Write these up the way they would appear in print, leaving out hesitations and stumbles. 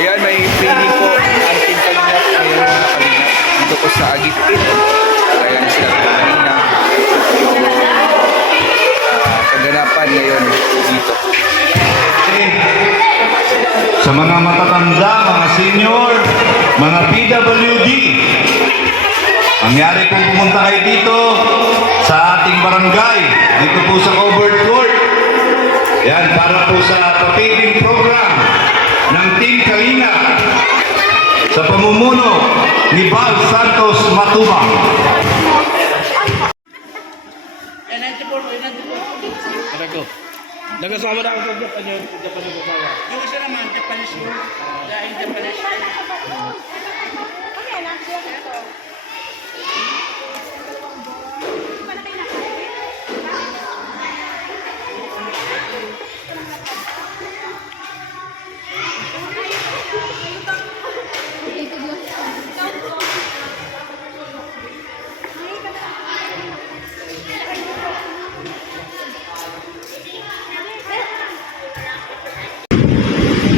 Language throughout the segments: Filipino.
Ayan, may feeling po ang Team Kalingap ngayon mga Kalingap dito po sa Agit-It. Kaya na sila kanina yung kaganapan ngayon dito. Sa mga matatanda, mga senior, mga PWD, mangyari kung pumunta kayo dito sa ating barangay, dito po sa Covered Court. Yan, para po sa papaging program ng Team Kalingap sa pamumuno ni Val Santos Matubang. Nagasama na ako sa Japan yung babawa. Yung isa naman, Japanese yun. Dahil Japanese. Okay, nasa ito.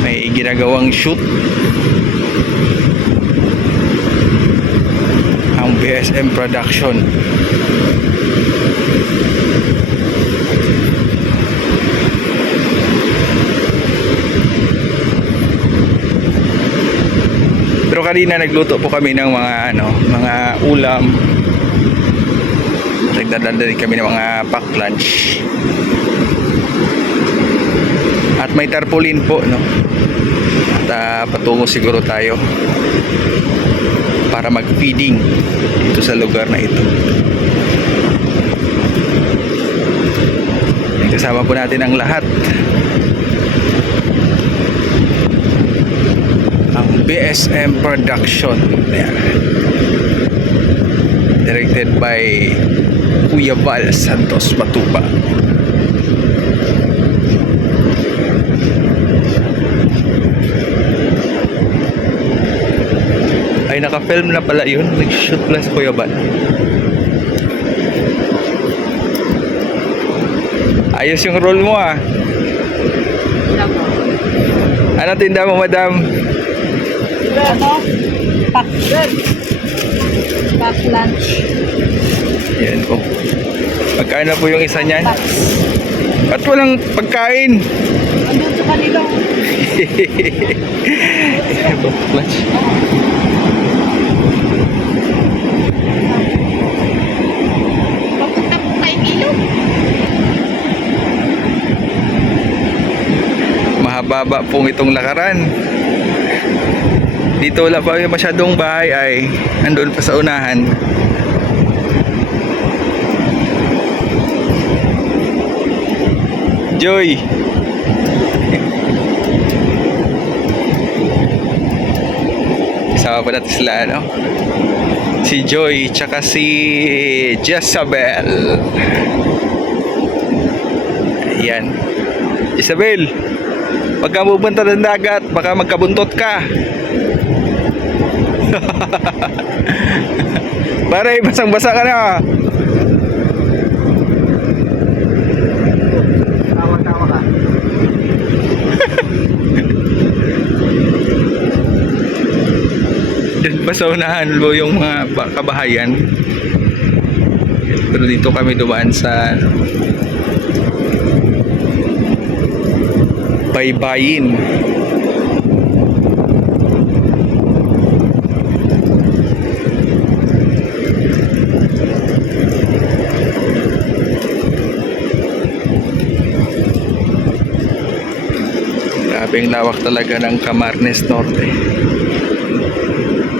May ginagawang shoot ang BSM Production. Pero kanina nagluto po kami ng mga mga ulam. Nagdadala din kami ng mga pack lunch. At may tarpaulin po, no? At patungo siguro tayo para mag-feeding dito sa lugar na ito. Kasama po natin ang lahat. Ang BSM Production. Ayan. Directed by Kuya Val Santos Matubang. Ay, naka-film na pala yun. Nag-shoot pala si Kuya Val. Ayos yung role mo ah. Ano tinda mo, madam? Ano? Pack lunch. Yan po. Magkano po yung isa niyan? Ba't walang pagkain? Andun sa kanila. Lunch. Papunta po kayo ilog. Mahababa pong itong lakaran. Dito wala pa yung masyadong bahay ay andun pa sa unahan. Joy. Kasama pa natin sila, ano? Si Joy tsaka si Jezabel. Ayan. Isabel, pag ka pupunta ng dagat, baka magkabuntot ka. Pare, basang-basa ka na. Tawa-tawa ka. Doon pa sa unahan lo yung mga kabahayan. Pero dito kami dumaan sa baybayin. Grabing lawak talaga ng Camarines Norte.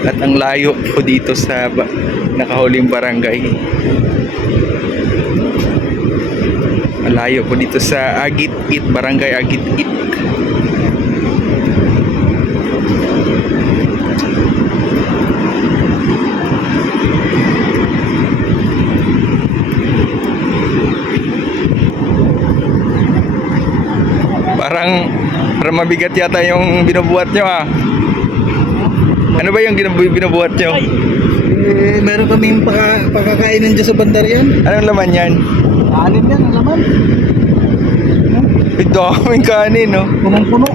At ang layo po dito sa nakahuling barangay. Malayo po dito sa Agit-It, barangay Agit-It. Parang mabigat yata yung binubuhat nyo ah. Ano ba yung binubuhat nyo? Meron kaming pagkakainan dyan sa bandarian. Anong laman yan? Kanin yan, ang laman. Daming kanin, no? Punong-puno.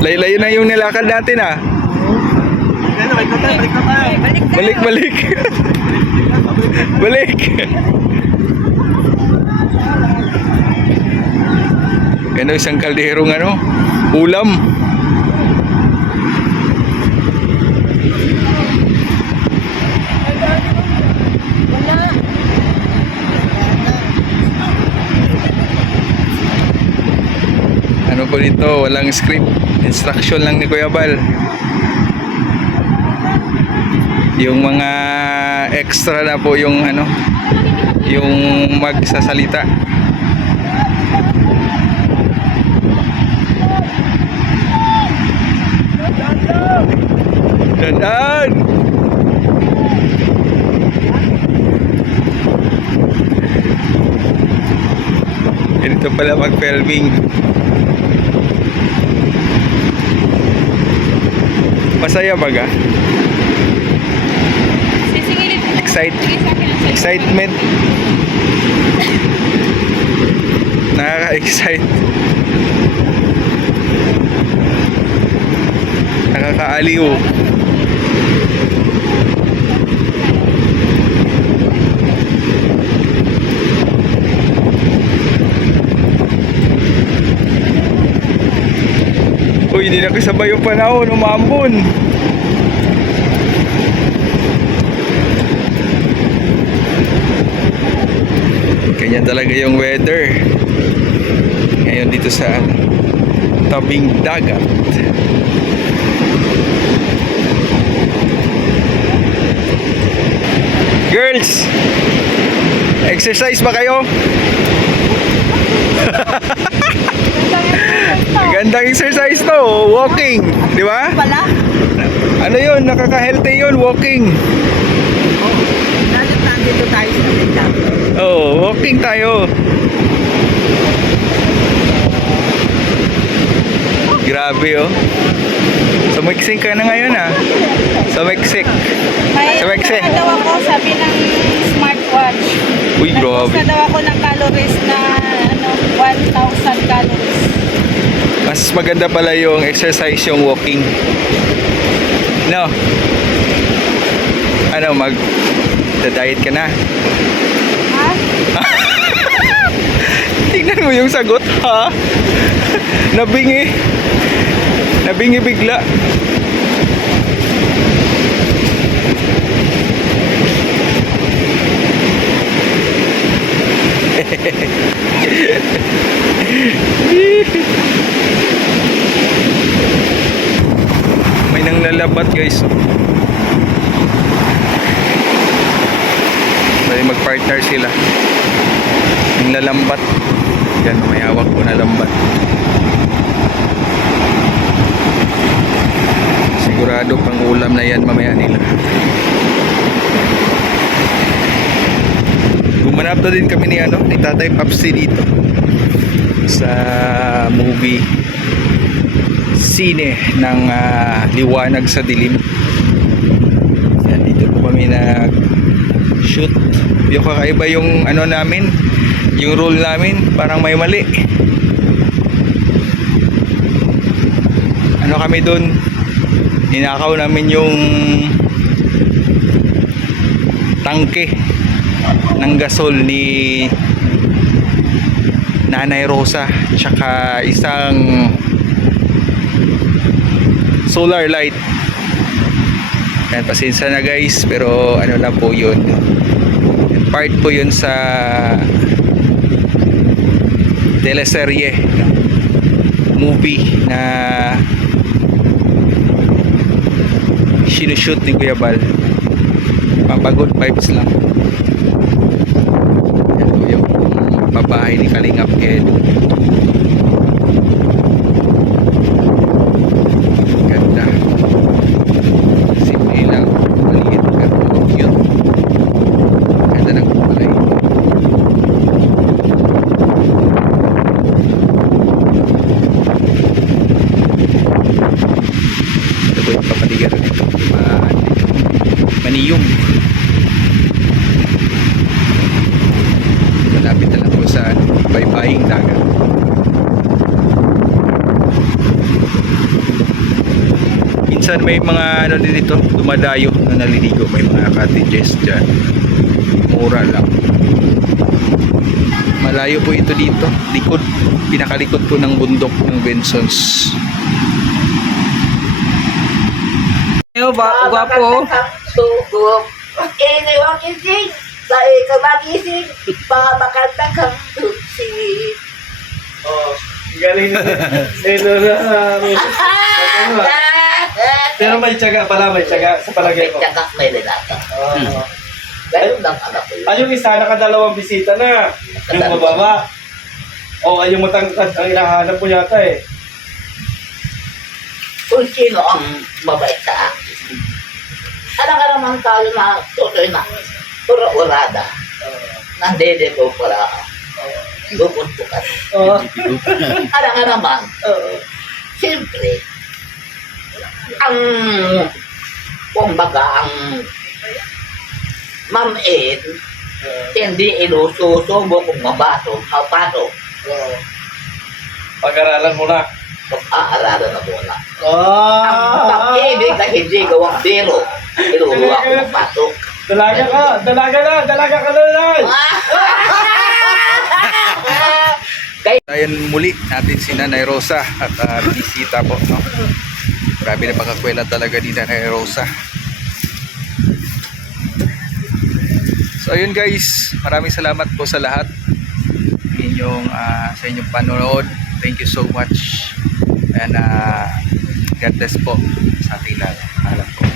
Layo-layo na yung nilakad natin ah. Balik, balik. Balik. Ano, isang kalderong ano, ulam. Ano po nito, walang script, instruction lang ni Kuya Bal. Yung mga extra na po yung ano, yung magsasalita. Dandan! Ganito pala mag-filming. Masaya ba ka? Sisingilin mo. Sige sa akin ang cellphone. Excitement. Nakaka-excite. Nakakaaliw. Uy, hindi na kasabay yung panahon, umambon. Ganyan talaga yung weather ngayon dito sa tabing dagat. Girls, exercise ba kayo? Gandang exercise to, walking, di ba? Pala? Ano yun, nakaka-healthy yun, walking. Dapat nandito tayo sa Pindang. Oh, walking tayo. Grabe oh. Sumiksik ka na ngayon ah. Sumiksik. May Sumiksik. daw ako, sabi ng smartwatch. Uy, grabe. Nagpost na daw ako ng calories na 1,000 calories. Mas maganda pala yung exercise yung walking. No? Ano, mag-diet ka na? Ha? Tingnan mo yung sagot, ha? Nabingi. Nabingi bigla. May nang lalabat guys. May mag-partner sila. Yung lalambat. Yan, may hawak ko na lambat. Sigurado pang ulam na yan mamaya nila. Gumanap na din kami ni ano, ni Tatay Papsi dito sa movie Sine ng Liwanag sa Dilim. Yan, dito po kami nag-shoot. Yung kakaiba yung ano namin, yung role namin, parang may mali. Ano kami dun? Ninakaw namin yung tangke ng gasol ni Nanay Rosa, tsaka isang solar light. Yan, pasensya na guys, pero ano lang po yun, part po yun sa teleserye, movie na sinushoot ni Kuya Bal. Pampagod vibes lang. Yan po yung babae ni Kalingap Ed. Ganda. Simple lang, maliit pero cute. Ganda ng kulay. Ito po yung papaligan nito. Maniyong. Malapit na lang po sa baybaying dagat. minsan may mga ano din dito, dumadayo na naliligo. May mga cottages dyan. Mura lang. Malayo po ito dito. Likod. Pinakalikod po ng bundok ng Bensons. Ayo, gwapo. Sugo. Iniwang ising. Sa ikaw-magising. Pamakanta kang tuksi. Oh, galing na. Pero may tiyaga pala, may tiyaga sa palagay ko. Tsaka may lalata. Oh. Ganun lang anak ko. Ay, yung isa, nakadalawang bisita na. Yung mababa. O, ay yung matangkad ang hinahanap mo yata eh. Kung sino ang mabait sa akin. Alam ka naman tayo na tutoy na. Ura-urada. Nandede ko para lupuntukan. Oh. Alam ka naman. Siyempre, ang kumbaga ang Ma'am Ed, hindi ilususubo kung mapasok. Pag-aralan mo na. Pag-aaralan na muna. Oh. Ang pag-ibig na hindi gawang biro, iluluwa ko ng pasok. Dalaga ka! Dalaga ka na lang! Ayan muli natin si Nanay Rosa at bisita po. No? Grabe na pagkakwela talaga ni Nanay Rosa. So ayun guys, maraming salamat po sa lahat sa inyong panonood. Thank you so much and God bless po sa ating lahat. Alam po.